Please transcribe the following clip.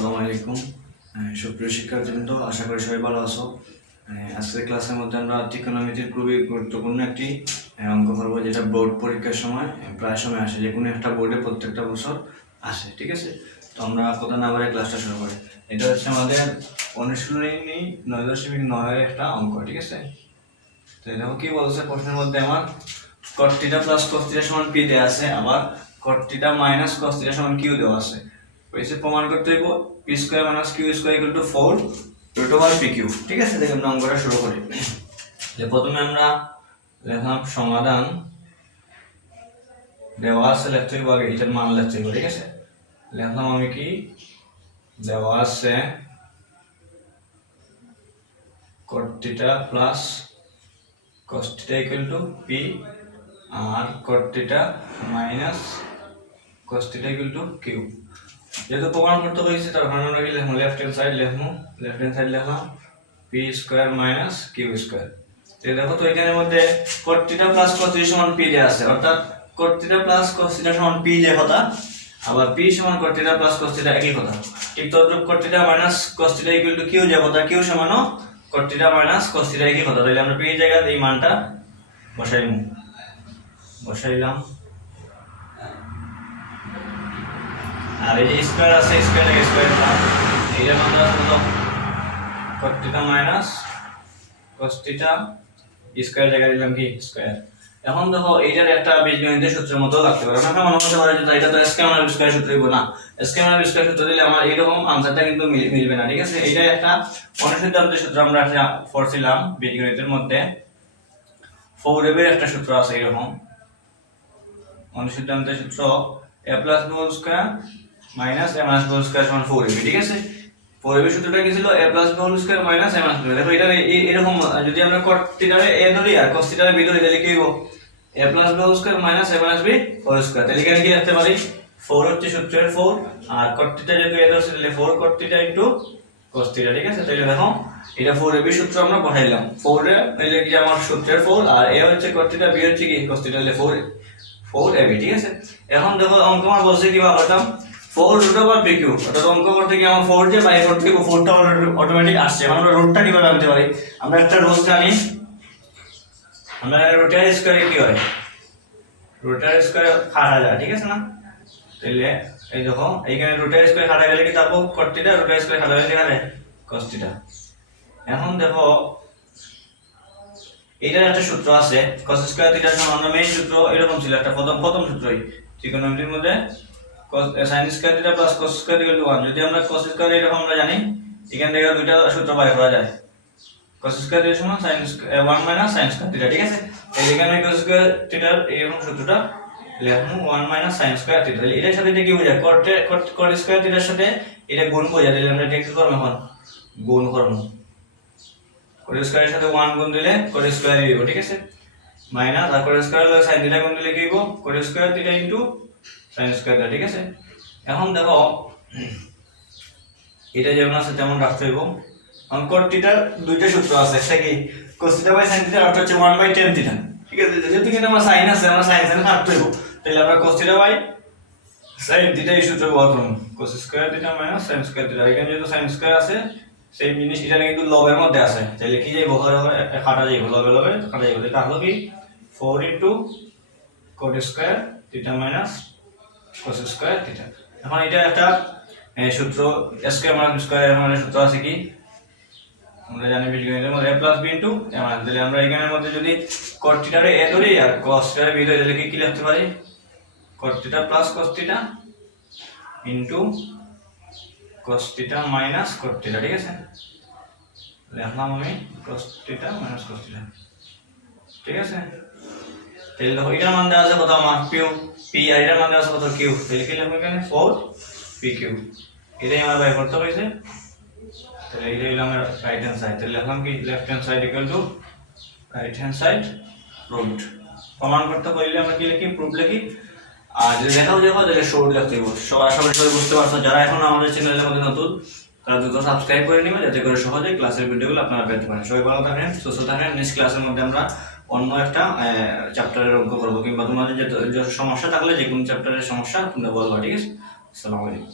আসসালামু আলাইকুম। সুপ্রিয় শিক্ষার্থীবৃন্দ, আশা করি সবাই ভালো আছো। আজকের ক্লাসের মধ্যে আমরা ত্রিকোণমিতির খুবই গুরুত্বপূর্ণ একটি অঙ্ক করবো, যেটা বোর্ড পরীক্ষার সময় প্রায় সময় আসে, যে কোনো একটা বোর্ডে প্রত্যেকটা বছর আসে। ঠিক আছে, তো আমরা কথা না বলে ক্লাসটা শুরু করি। এটা হচ্ছে আমাদের অনুশীলনী 9.9 একটা অঙ্ক। ঠিক আছে, তো দেখো কি বলছে প্রশ্নের মধ্যে, আমার cot θ প্লাস cos θ সমান p দেয়া আছে, আবার cot θ মাইনাস cos θ সমান q দেওয়া আছে। এসে প্রমাণ করতে হইব p square minus q square equal to 4 root over pq। ঠিক আছে, দেখুন আমরা অঙ্কটা শুরু করি। যে প্রথমে আমরা লিখলাম সমাধান, দেওয়া আছে লিখতে হইব, আগে এটার মান লিখতে হইব। ঠিক আছে, লিখলাম আমি কি দেওয়া আছে cot θ plus cos θ equal to p আর cot θ minus cos θ equal to q। যেহেতু প্রমাণ করতে হয়েছে, তার কারণে আমরা কি লিখবো, লেফট হ্যান্ড সাইড লিখলাম p square minus q square. তো দেখো, তো এখানের মধ্যে cot θ প্লাস cos θ সমান p দেয়া আছে, অর্থাৎ cot θ প্লাস cos θ সমান p যে কথা, আবার p সমান cot θ প্লাস cos θ একই কথা। ঠিক তদ্রূপ cot θ minus cos θ equal to q যে কথা, q সমান cot θ মাইনাস cos θ একই কথা। তাহলে আমরা p এর জায়গায় এই মানটা বসাইলাম। আর এই যে স্কয়ার আছে, স্কয়ারটাকে স্কয়ার করলাম, এইটার মান আছে কত, cot θ মাইনাস cos θ স্কয়ার জায়গায় দিলাম কি স্কয়ার। এখন দেখো, এইটার একটা বীজগণিতের সূত্রের মতো লাগতে পারে, আমরা মনে করতে পারি যে এটা তো স্কয়ার স্কয়ার সূত্র হইব না, স্কয়ার স্কয়ার সূত্র দিলে আমার এইরকম আনসারটা কিন্তু মিলবে না। ঠিক আছে, এইটা একটা অনুসিদ্ধান্তের সূত্র আমরা পড়ছিলাম বীজগণিতের মধ্যে, ফৌরেবের একটা সূত্র আছে এরকম অনুসিদ্ধান্তের সূত্র, a plus b whole square minus a minus b whole square সমান 4ab। ঠিক আছে, 4ab সূত্রটা কি ছিল, a plus b whole square minus a minus b। দেখো এটা এরকম, যদি আমরা cot θ রে a ধরি আর cos θ রে b ধরি, তাহলে কি হইব, a plus b whole square minus a minus b whole square. তাহলে এখানে কি লিখতে পারি, 4 হচ্ছে সূত্রের 4, আর cot θ যেহেতু a ধরছে, তাহলে 4 cot θ ইনটু cos θ। ঠিক আছে, তাহলে দেখো এটা 4ab সূত্র আমরা বসাইলাম, 4 এ তাহলে কি আমার সূত্রের 4 আর a হচ্ছে cot θ, b হচ্ছে কি cos θ, তাহলে 4ab। ঠিক আছে, এখন দেখো অঙ্ক আমার বলছে কি করতাম, 4 রুট ওভার pq, অর্থাৎ অঙ্ক করতে কি আমার 4 যে বাই 4 থেকে 4টা অটোমেটিক আসছে। এখন আমরা রুটটা কিভাবে আনতে পারি, আমরা একটা রুল জানি, আমরা রুটের স্কয়ারে কি হয়, রুটের স্কয়ারে কাটা যায়। ঠিক আছে না, তাহলে এই দেখো এইখানে রুটের স্কয়ার কাটা গেলে কি থাকবো, cot θ, রুটের স্কয়ার কাটা গেলে কি হবে cos θ। এখন দেখো এটার একটা সূত্র আছে, cos স্কয়ার থিটা সমান, আমরা মেইন সূত্র এরকম ছিল একটা, প্রথম সূত্রই ত্রিকোণমিতির মধ্যে sin square theta plus cos square equal two 1। যদি আমরা cos স্কয়ার এরকম আমরা জানি, এখান থেকে দুইটা সূত্র বাইর করা যায়, cos স্কয়ার থিটা সমান sin 1 minus sin square theta. ঠিক আছে, এই এখানে cos স্কয়ার থিটার এরকম সূত্রটা লিখমু 1 মাইনাস sin স্কয়ার থিটা। এটার সাথে এটা কি বোঝায়, cot স্কয়ার থিটার সাথে এটা গুণ বোঝায়, তাহলে আমরা এটা কি করব, এখন গুণ করব, cot স্কয়ারের সাথে 1 গুণ দিলে cot স্কয়ার হইব। ঠিক আছে, মাইনাস আর cot স্কয়ার লগে sin থিটা গুণ দিলে কি হইব, cot square theta into sin square theta. ঠিক আছে, এখন দেখো এটা যেমন আছে তেমন রাখতে হইব। এখন cot থিটার দুইটা সূত্র আছে, একটা কি cos theta by sin theta, আর হচ্ছে 1/tan থিটা। ঠিক আছে, যেহেতু কিন্তু আমার sin আছে, আমরা sin কাটতে হইব, তাহলে আমরা cos theta by sin theta এই সূত্র ব্যবহার করব, cos square theta minus sin square theta. এখানে যেহেতু sin স্কয়ার আছে, সেই জিনিস এটা কিন্তু লবের মধ্যে আছে, তাহলে কি যাইব, কাটা যাইব, লবে কাটা যাইব, এটা হলো কি 4 into cot square theta minus cos square theta. এখন এটা একটা সূত্র, স্কয়ার মাইনাস স্কয়ার মানে সূত্র আছে কি, আমরা জানি বীজগণিতের মধ্যে a plus b into a minus. তাহলে আমরা এখানের মধ্যে যদি cot θ রে a ধরি আর cos θ রে b ধরি, তাহলে কি লিখতে পারি, cot θ plus cos θ into cos θ minus cot θ। ঠিক আছে, লিখলাম আমি cos θ মাইনাস cos θ। ঠিক আছে, তাহলে দেখো এটার মান দেওয়া আছে কত, আমার p আর এটার মান দেওয়া আছে কত q, তাহলে কি লিখব এখানে 4pq। এটাই আমার বাই করতে হইছে, তাহলে এইটা হলো আমার রাইট হ্যান্ড সাইড। তাহলে লিখলাম কি left hand side equal to right hand side proved. প্রমাণ করতে হইলে আমরা কি লিখি, প্রুফ লিখি। আর যদি দেখাও তাহলে শর্ট লিখতে হবে। সবাই বুঝতে পারছো, যারা এখন আমাদের চ্যানেলের মধ্যে নতুন, তারা দ্রুত সাবস্ক্রাইব করে নিবে, যাতে করে সহজে ক্লাসের ভিডিওগুলো আপনারা পেতে পারেন। সবাই ভালো থাকেন, সুস্থ থাকেন। নেক্সট ক্লাসের মধ্যে আমরা অন্য একটা চ্যাপ্টারের অঙ্ক করবো, কিংবা তোমাদের যে সমস্যা থাকলে যে কোনো চ্যাপ্টারের সমস্যা তোমরা বলবা। ঠিক আছে, আসসালামু আলাইকুম।